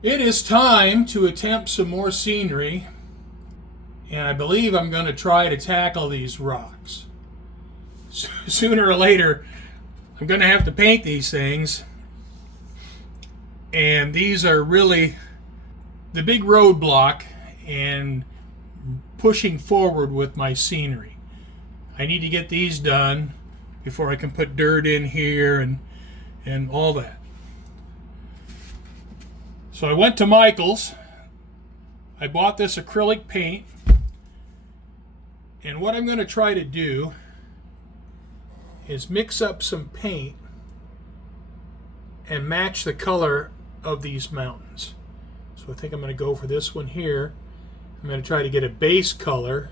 It is time to attempt some more scenery, and I believe I'm going to try to tackle these rocks. Sooner or later, I'm going to have to paint these things, and these are really the big roadblock in pushing forward with my scenery. I need to get these done before I can put dirt in here and all that. So I went to Michael's. I bought this acrylic paint, and what I'm going to try to do is mix up some paint and match the color of these mountains. So I think I'm going to go for this one here. I'm going to try to get a base color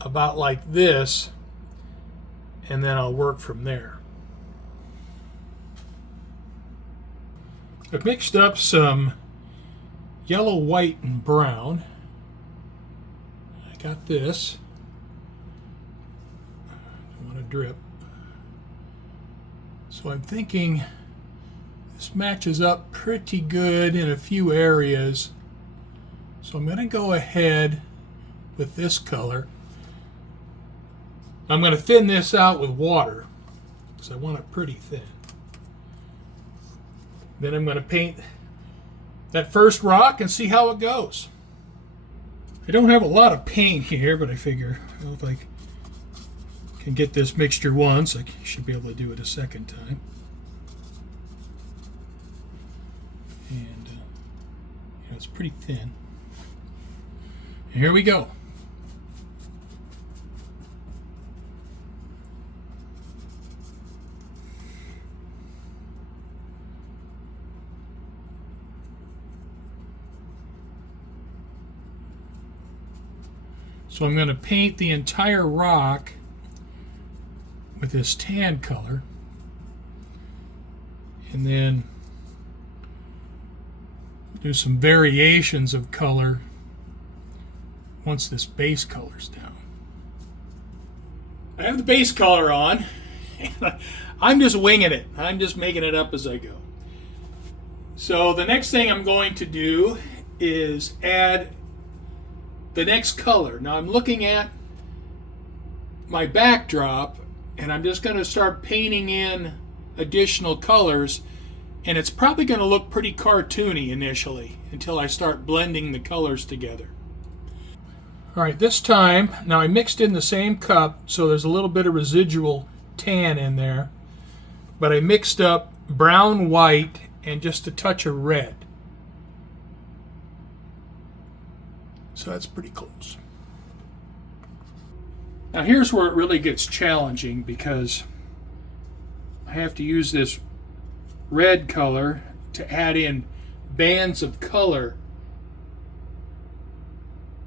about like this, and then I'll work from there. I've mixed up some yellow, white, and brown. I got this. I want to drip. So I'm thinking this matches up pretty good in a few areas. So I'm going to go ahead with this color. I'm going to thin this out with water because I want it pretty thin. Then I'm going to paint that first rock and see how it goes. I don't have a lot of paint here, but I figure, well, if I can get this mixture once, I should be able to do it a second time. And it's pretty thin. And here we go. So I'm going to paint the entire rock with this tan color, and then do some variations of color once this base color's down. I have the base color on. I'm just winging it. I'm just making it up as I go. So the next thing I'm going to do is add the next color. Now I'm looking at my backdrop, and I'm just going to start painting in additional colors, and it's probably going to look pretty cartoony initially until I start blending the colors together. Alright, this time, now I mixed in the same cup, so there's a little bit of residual tan in there, but I mixed up brown, white, and just a touch of red. So that's pretty close. Now here's where it really gets challenging, because I have to use this red color to add in bands of color,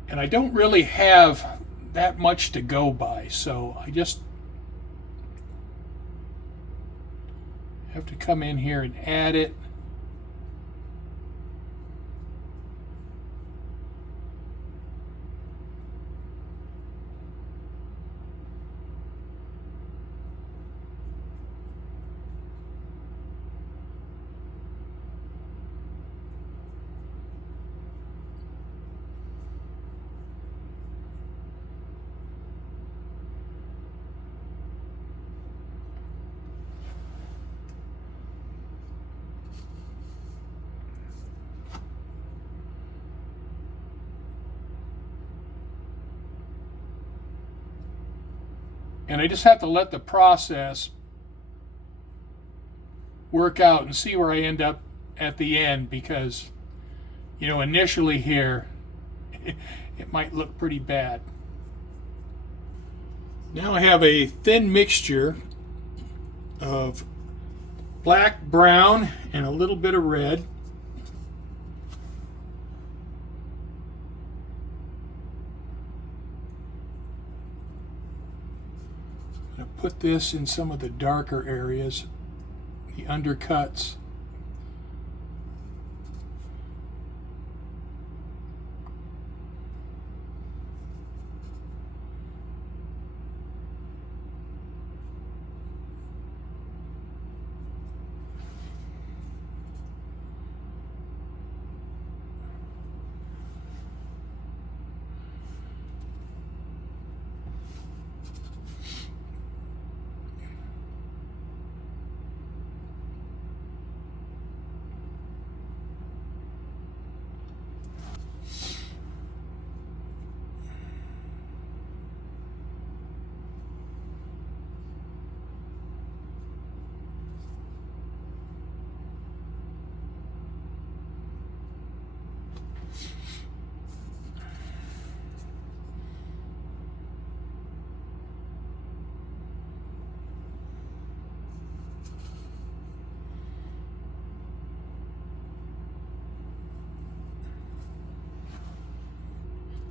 and I don't really have that much to go by, so I just have to come in here and add it. And I just have to let the process work out and see where I end up at the end, because, initially here, it might look pretty bad. Now I have a thin mixture of black, brown, and a little bit of red. Put this in some of the darker areas, the undercuts.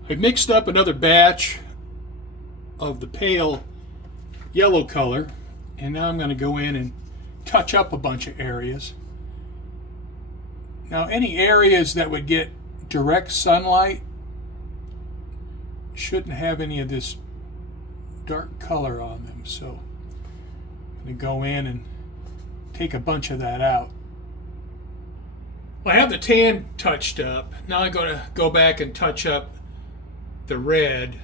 I've mixed up another batch of the pale yellow color, and now I'm going to go in and touch up a bunch of areas. Now, any areas that would get direct sunlight shouldn't have any of this dark color on them, so I'm going to go in and take a bunch of that out. Well, I have the tan touched up. Now I'm going to go back and touch up the red.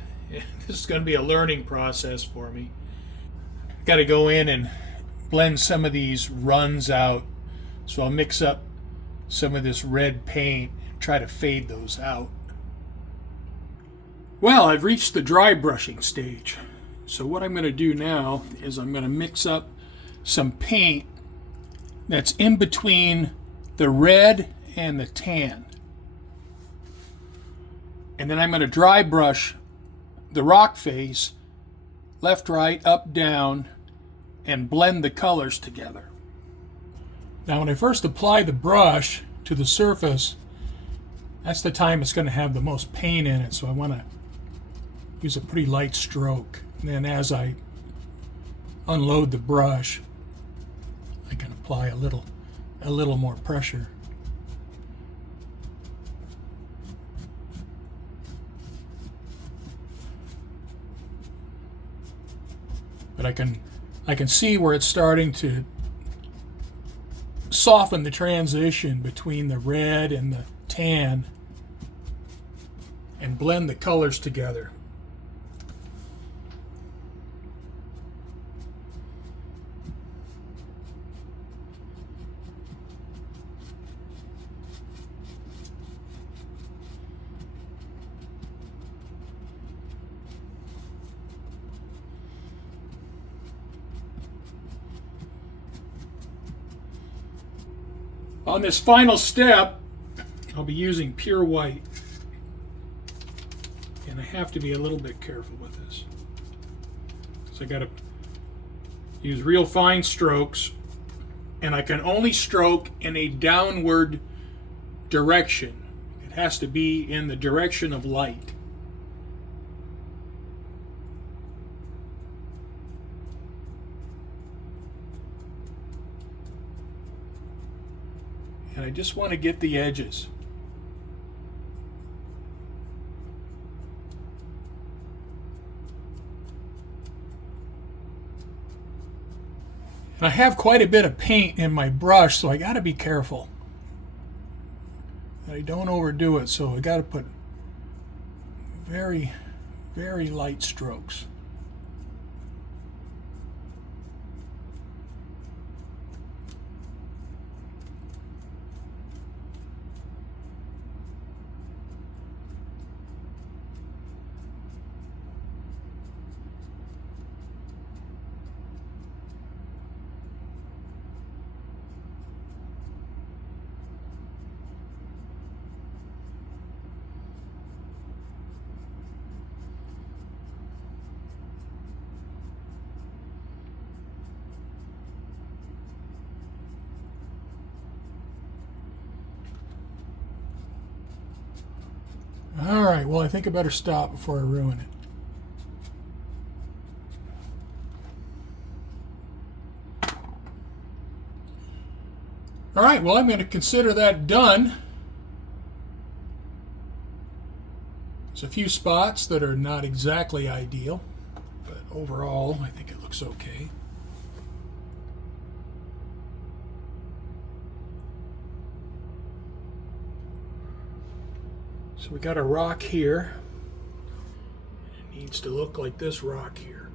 This is going to be a learning process for me. I've got to go in and blend some of these runs out. So I'll mix up some of this red paint and try to fade those out. Well, I've reached the dry brushing stage. So what I'm going to do now is I'm going to mix up some paint that's in between the red and the tan. And then I'm going to dry brush the rock face, left, right, up, down, and blend the colors together. Now when I first apply the brush to the surface, that's the time it's going to have the most paint in it, so I want to use a pretty light stroke. And then as I unload the brush, I can apply a little more pressure. But I can see where it's starting to soften the transition between the red and the tan and blend the colors together. On this final step, I'll be using pure white. And I have to be a little bit careful with this. So I got to use real fine strokes, and I can only stroke in a downward direction. It has to be in the direction of light. And I just want to get the edges. And I have quite a bit of paint in my brush, so I got to be careful that I don't overdo it. So I got to put very, very light strokes. All right, well, I think I better stop before I ruin it. All right, well, I'm going to consider that done. There's a few spots that are not exactly ideal, but overall, I think it looks okay. So we got a rock here. It needs to look like this rock here.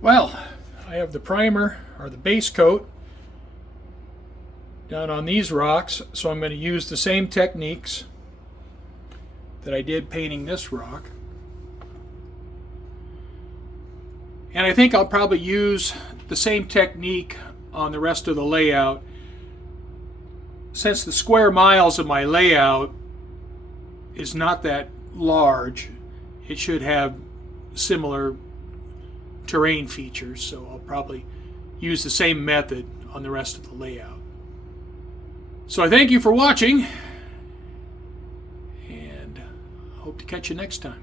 Well, I have the primer or the base coat down on these rocks, so I'm going to use the same techniques that I did painting this rock. And I think I'll probably use the same technique on the rest of the layout. Since the square miles of my layout is not that large, it should have similar terrain features, so I'll probably use the same method on the rest of the layout. So I thank you for watching, and hope to catch you next time.